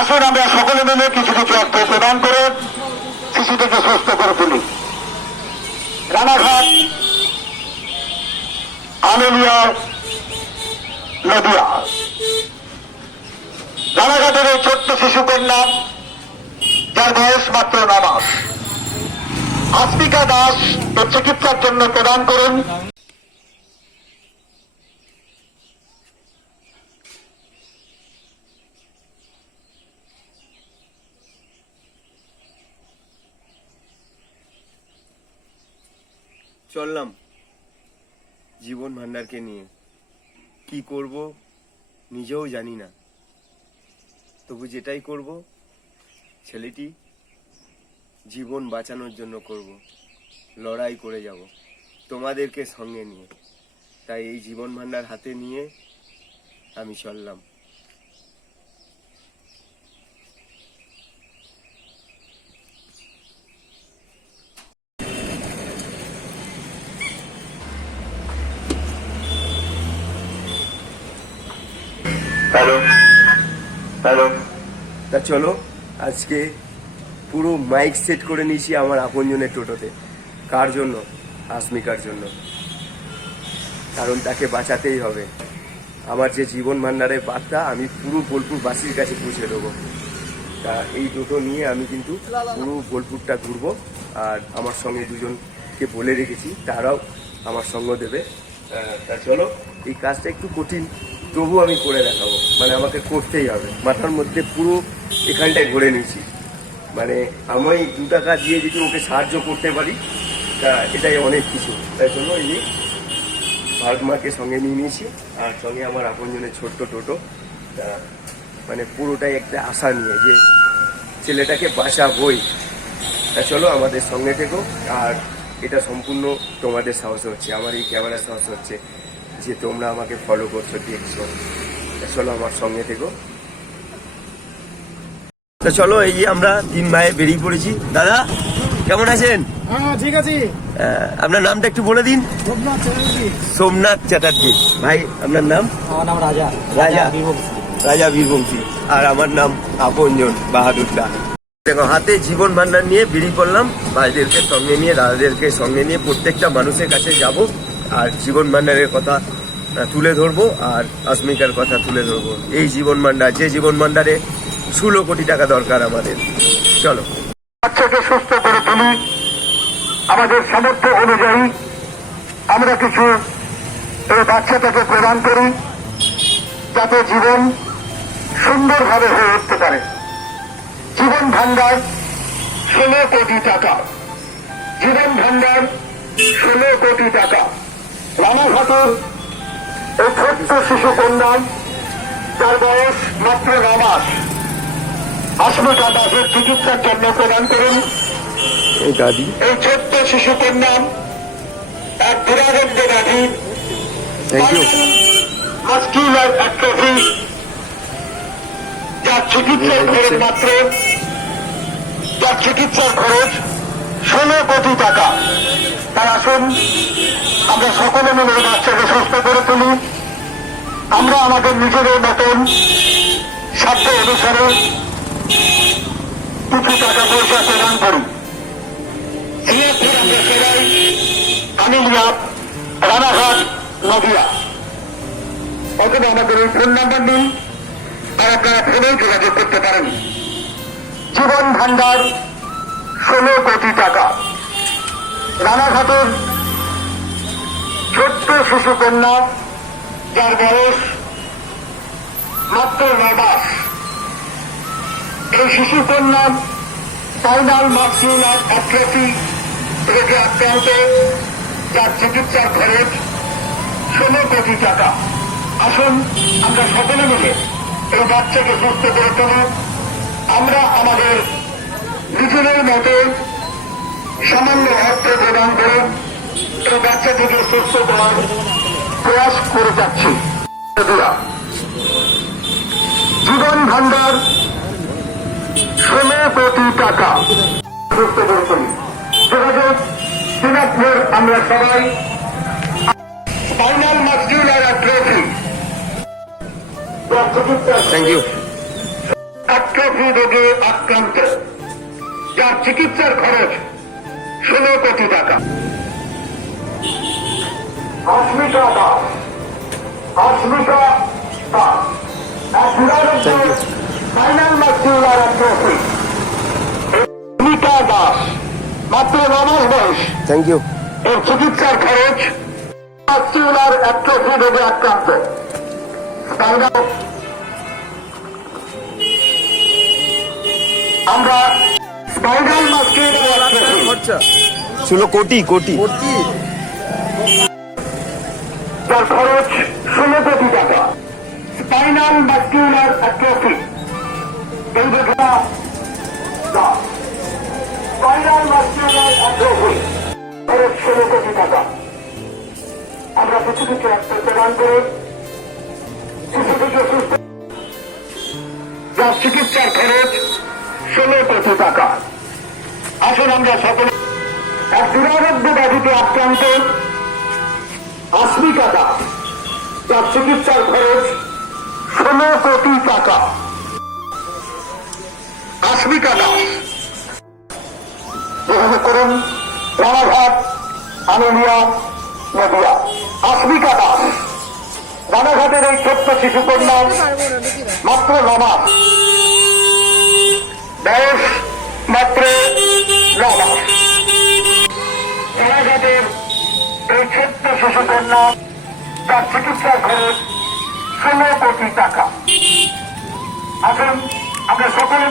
আসুন আমরা সকলে মিলে কিছু কিছু অর্থ প্রদান করে শিশুটিকে সুস্থ করে তুলি রানাঘাট আমেলিয়া নদিয়া রানাঘাটের এই ছোট্ট শিশু কন্যা যার বয়স মাত্র ন মাস আসমিকা দাস এর চিকিৎসার জন্য প্রদান করুন চললাম জীবন ভান্ডারকে নিয়ে। কি করব নিজেও জানি না। তবু যেটাই করব, ছেলেটি জীবন বাঁচানোর জন্য করব। লড়াই করে যাব তোমাদেরকে সঙ্গে নিয়ে। তাই এই জীবন ভান্ডার হাতে নিয়ে আমি চললাম। হ্যালো হ্যালো তা চলো, আজকে পুরো মাইক সেট করে নিয়েছি আমার আপনজনের টোটোতে। কার জন্য? আসমিকার জন্য। কারণ তাকে বাঁচাতেই হবে। আমার যে জীবন ভান্ডারের বার্তা, আমি পুরো বোলপুর বাসির কাছে পৌঁছে দেবো। তা এই টোটো নিয়ে আমি কিন্তু পুরো বোলপুরটা ঘুরবো। আর আমার সঙ্গে দুজনকে বলে রেখেছি, তারাও আমার সঙ্গ দেবে। তা চলো, এই কাজটা একটু কঠিন। তবু আমি করে দেখাবো। মানে আমাকে করতেই হবে। মাথার মধ্যে পুরো এখানটায় ঘুরে নিয়েছি। মানে আমি দু টাকা দিয়ে যদি ওকে সাহায্য করতে পারি, তা এটাই অনেক কিছু। তাই জন্য এই যে ভারতমাকে সঙ্গে নিয়ে নিয়েছি, আর সঙ্গে আমার আপনজনের ছোট্ট টোটো। তা মানে পুরোটাই একটা আশা নিয়ে যে ছেলেটাকে বাঁচাবই। তা চলো আমাদের সঙ্গে থেকো, আর এটা সম্পূর্ণ তোমাদের সাহস হচ্ছে। আমার এই ক্যামেরার সাহস হচ্ছে। যে তোমরা আমাকে ফলো করছ দেখছ। চলো আমার সঙ্গে থেকো। তা চলো এই যে আমরা তিন ভাইয়ে বেরিয়ে পড়েছি। দাদা কেমন আছেন? হ্যাঁ ঠিক আছে। আপনার নামটা একটু বলে দিন। সোমনাথ চ্যাটার্জি। ভাই আপনার নাম? আমার নাম রাজা। রাজা। রাজা বীরবংশী। আর আমার নাম আপনজন বাহাদুরদা। দেখো হাতে জীবন ভান্ডার নিয়ে বেরিয়ে পড়লাম। ভাইদেরকে সঙ্গে নিয়ে দাদাদেরকে সঙ্গে নিয়ে প্রত্যেকটা মানুষের কাছে যাব। আর জীবন ভান্ডারের কথা তুলে ধরবো আর আসমিকার কথা তুলে ধরবো। এই জীবন ভান্ডার, যে জীবন ভান্ডারে ষোলো কোটি টাকা দরকার আমাদের। চলো। বাচ্চাকে সুস্থ করে তুলি। আমাদের সামর্থ্য অনুযায়ী আমরা কিছু বাচ্চাটাকে প্রদান করি, যাতে জীবন সুন্দরভাবে হয়ে উঠতে পারে। জীবন ভান্ডার ষোলো কোটি টাকা। জীবন ভান্ডার ষোলো কোটি টাকা। রানাঘাটের এই ছোট্ট শিশু কন্যা যার বয়স মাত্র ন মাস। আসমিকা দাসের চিকিৎসার জন্য প্রদান করুন। এই ছোট্ট শিশু কন্যা এক দুরারোগ্য ব্যাধি মাস্কুলার অ্যাট্রফি যার চিকিৎসার খরচ মাত্র যার চিকিৎসার খরচ ষোলো কোটি টাকা। তাই আসুন, আমরা সকলে মিলে বাচ্চাকে সুস্থ করে তুলি। আমরা আমাদের নিজেদের মতন সাধ্য অনুসারে কিছু টাকা পয়সা প্রদান করি। আমাদের এই ফোন নাম্বার নিন, আর আপনারা ফোনেও যোগাযোগ করতে পারেন। জীবন ভান্ডার ষোলো কোটি টাকা। রানাঘাটের ছোট্ট শিশু কন্যা যার বয়স মাত্র নয় মাস। এই শিশু কন্যা স্পাইনাল মাস্কুলার অ্যাট্রফি রোগে আক্রান্ত যার চিকিৎসার খরচ ষোলো কোটি টাকা। আসুন, আমরা সকলে মিলে এই বাচ্চাকে সুস্থ করে তুলি আমরা আমাদের নিজেদের মতো সামান্য অর্থ প্রদান করে এই বাচ্চাটিকে সুস্থ করার প্রয়াস করে যাচ্ছি। জীবন ভান্ডার ষোলো কোটি টাকা। যোগাযোগ দিনাজপুর আমরা সবাই। Spinal muscular atrophy thank you রোগে আক্রান্ত। যার চিকিৎসার খরচ ষোলো কোটি টাকা। Asmita Das Asmita Das final muscular atrophy Asmita Das মাত্র নমাস বয়স। থ্যাংক ইউ এর চিকিৎসার খরচ রোগে আক্রান্ত। আমরা ষোলো কোটি কোটি। যার খরচ ষোলো কোটি টাকা। স্পাইনাল মাস্কুলার অ্যাট্রফি এই ঘটনা স্পাইনাল মাস্কুলার অ্যাট্রফি খরচ ষোলো কোটি টাকা। আমরা কিছু কিছু একটা প্রদান করে শিশুটিকে সুস্থ যার চিকিৎসার খরচ ষোলো কোটি টাকা। আসুন আমরা সকলে এক দুরারোগ্য ব্যাধিতে আক্রান্ত আশমি টাকা চিকিৎসার খরচ ষোলো কোটি টাকা। যেভাবে করুন রানাঘাট নদিয়া। রানাঘাটের এই ছোট্ট শিশু কন্যা মাত্র নমাস। বয়স মাত্র এই তার কোটি টাকা সকলে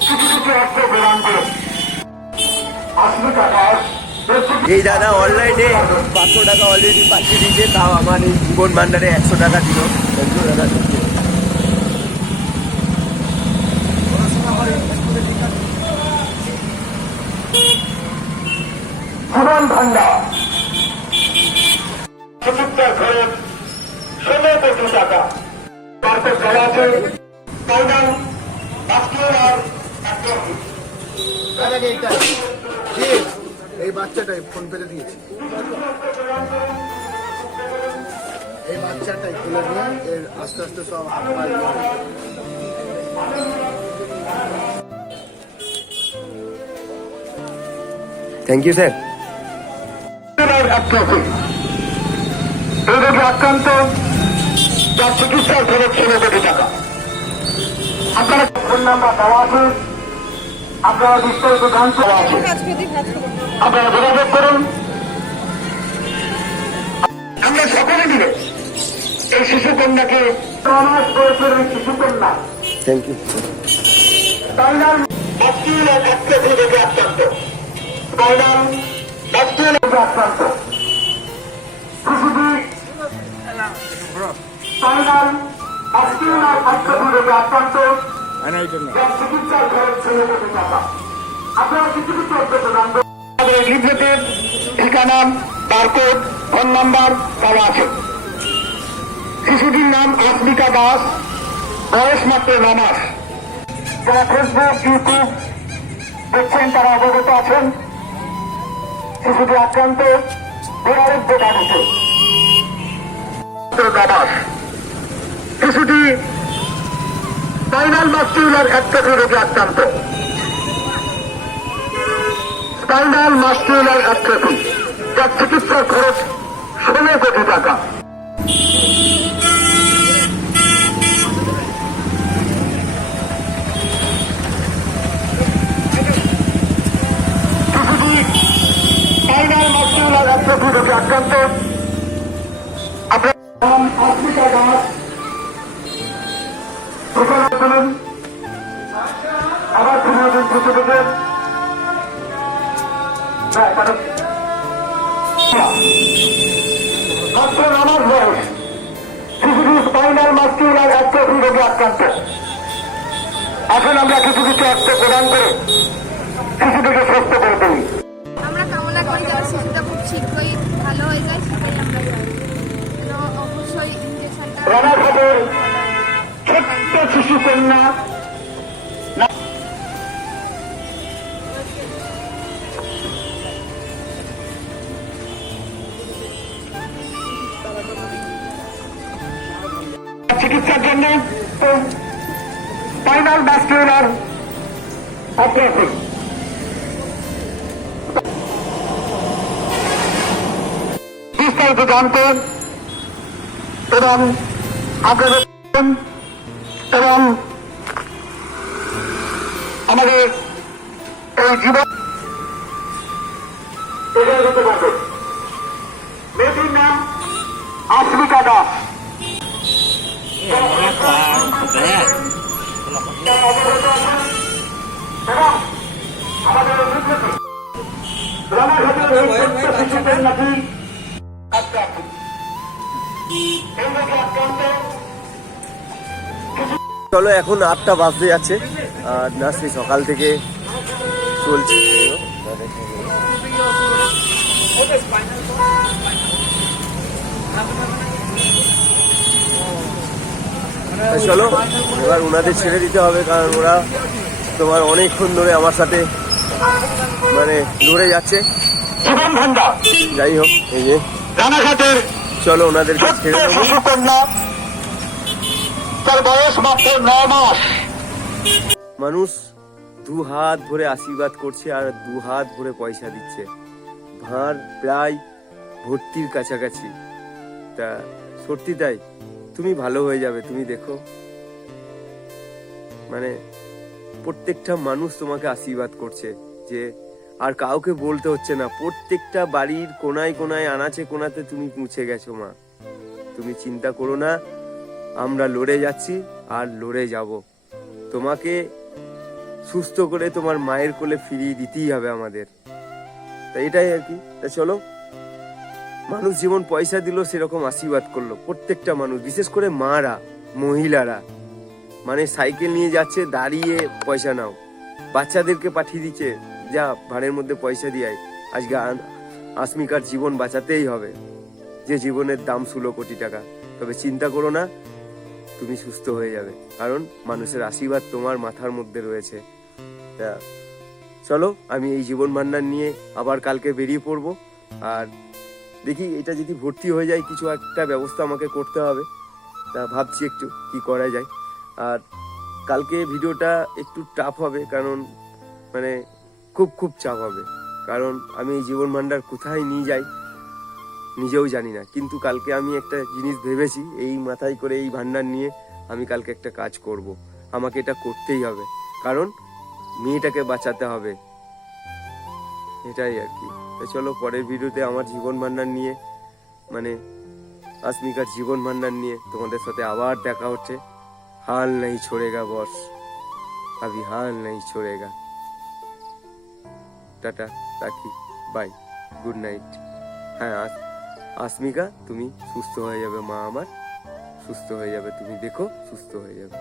কিছু কিছু দাদা অনলাইনে পাঁচশো টাকা অলরেডি পাঠিয়ে দিয়েছে, তাও আমার এই জীবন ভান্ডারে একশো টাকা দিল। দাদা জীবন ভান্ডার। চিকিৎসার খরচ ষোলো কোটি টাকা। তারপর আছে এই বাচ্চাটাই ফোন পেতে দিয়েছি। এই বাচ্চাটাই তুলে নিয়ে এর আস্তে আস্তে সব হাত thank you sir vascular atrophy এই রোগে আক্রান্ত যার চিকিৎসার খরচ ষোলো কোটি টাকা। আপনারা ফোন নাম্বার দেওয়া আছে। আপনারা বিস্তারিত জানতে আছে। আপনারা যোগাযোগ করুন। আমরা সকলে মিলে এই কন্যা। থ্যাংক ইউ রোগে আক্রান্ত রোগে আক্রান্ত আক্রান্ত। চিকিৎসার খরচ ষোলো কোটি টাকা আপনারা কিছু কিছু অর্থ প্রদান করুন। আমাদের এই লিফলেটের ঠিকানা বারকোড ফোন নাম্বার দেওয়া আছে। শিশুটির নাম আসমিকা দাস। বয়স মাত্র ন মাস। যারা ফেসবুক ইউটিউব দেখছেন তারা অবগত আছেন। শিশুটি আক্রান্ত দুরারোগ্য দাবাস শিশুটি স্পাইনাল মাস্কুলার অ্যাট্রফি রোগে আক্রান্ত। স্পাইনাল মাস্কুলার অ্যাট্রফি যার চিকিৎসার খরচ ষোলো কোটি টাকা। মাস্কুলার অ্যাট্রফি রোগে আক্রান্ত। তুলুন আবার ফিরে দিন শিশু থেকে কারণ- মাত্র নমাস বয়স। শিশুটি স্পাইনাল মাস্কুলার অ্যাট্রফি রোগে আক্রান্ত। এখন আমরা কিছু কিছু অর্থ প্রদান করে শিশুটিকে অপারেশন বিস্তারিত জানতে এবং আপনাদের এবং আমাদের এই জীবন এগিয়ে যেতে পারবে মেয়েটির নাম আফ্রিকা দাস এবং আমাদের শিশুদের নাকি চলো এখন আটটা বাজতে যাচ্ছে। আর নার্সি সকাল থেকে চলছে। চলো, এবার ওনাদের ছেড়ে দিতে হবে, কারণ ওরা তোমার অনেকক্ষণ ধরে আমার সাথে মানে লড়ে যাচ্ছে। যাই হোক এই যে। চলো ওনাদের মানুষ দু হাত ভরে আশীর্বাদ করছে আর দু হাত ভরে পয়সা দিচ্ছে। ভাঁড় প্রায় ভর্তির কাছাকাছি। তা সত্যি তাই? তুমি ভালো হয়ে যাবে তুমি দেখো। মানে প্রত্যেকটা মানুষ তোমাকে আশীর্বাদ করছে যে আর কাউকে বলতে হচ্ছে না। প্রত্যেকটা বাড়ির কোনায় কোনায়, আনাচে কোনাতে তুমি পৌঁছে গেছো মা। তুমি চিন্তা করো না, আমরা লড়ে যাচ্ছি আর লড়ে যাব। তোমাকে সুস্থ করে তোমার মায়ের কোলে ফিরিয়ে দিতেই হবে আমাদের। তা এটাই আর কি। তা চলো, মানুষ যেমন পয়সা দিল, সেরকম আশীর্বাদ করল প্রত্যেকটা মানুষ, বিশেষ করে মারা, মহিলারা। মানে সাইকেল নিয়ে যাচ্ছে, দাঁড়িয়ে পয়সা নাও। বাচ্চাদেরকে পাঠিয়ে দিচ্ছে, যা ভাড়ের মধ্যে পয়সা দিয়ে। আজকে আসমিকার জীবন বাঁচাতেই হবে। যে জীবনের দাম ষোলো কোটি টাকা। তবে চিন্তা করো না, তুমি সুস্থ হয়ে যাবে। কারণ মানুষের আশীর্বাদ তোমার মাথার মধ্যে রয়েছে। তা, চলো, আমি এই জীবন ভান্ডার নিয়ে আবার কালকে বেরিয়ে পড়ব। আর দেখি, এটা যদি ভর্তি হয়ে যায়, কিছু একটা ব্যবস্থা আমাকে করতে হবে। তা ভাবছি একটু কি করা যায়। আর কালকে ভিডিওটা একটু টাফ হবে, কারণ মানে খুব খুব চাপ হবে। কারণ আমি এই জীবন ভান্ডার কোথায় নিয়ে যাই নিজেও জানি না। কিন্তু কালকে আমি একটা জিনিস ভেবেছি, এই মাথায় করে এই ভান্ডার নিয়ে আমি কালকে একটা কাজ করব। আমাকে এটা করতেই হবে। কারণ মেয়েটাকে বাঁচাতে হবে। এটাই আর কি। চলো, পরের ভিডিওতে আমার জীবন ভান্ডার নিয়ে মানে আসমিকার জীবন ভান্ডার নিয়ে তোমাদের সাথে আবার দেখা হচ্ছে। হাল নেই ছোড়েগা বস আবি হাল নেই ছোড়েগা টাটা রাখি বাই গুড নাইট হ্যাঁ আস- আসমিকা তুমি সুস্থ হয়ে যাবে মা আমার সুস্থ হয়ে যাবে তুমি দেখো সুস্থ হয়ে যাবে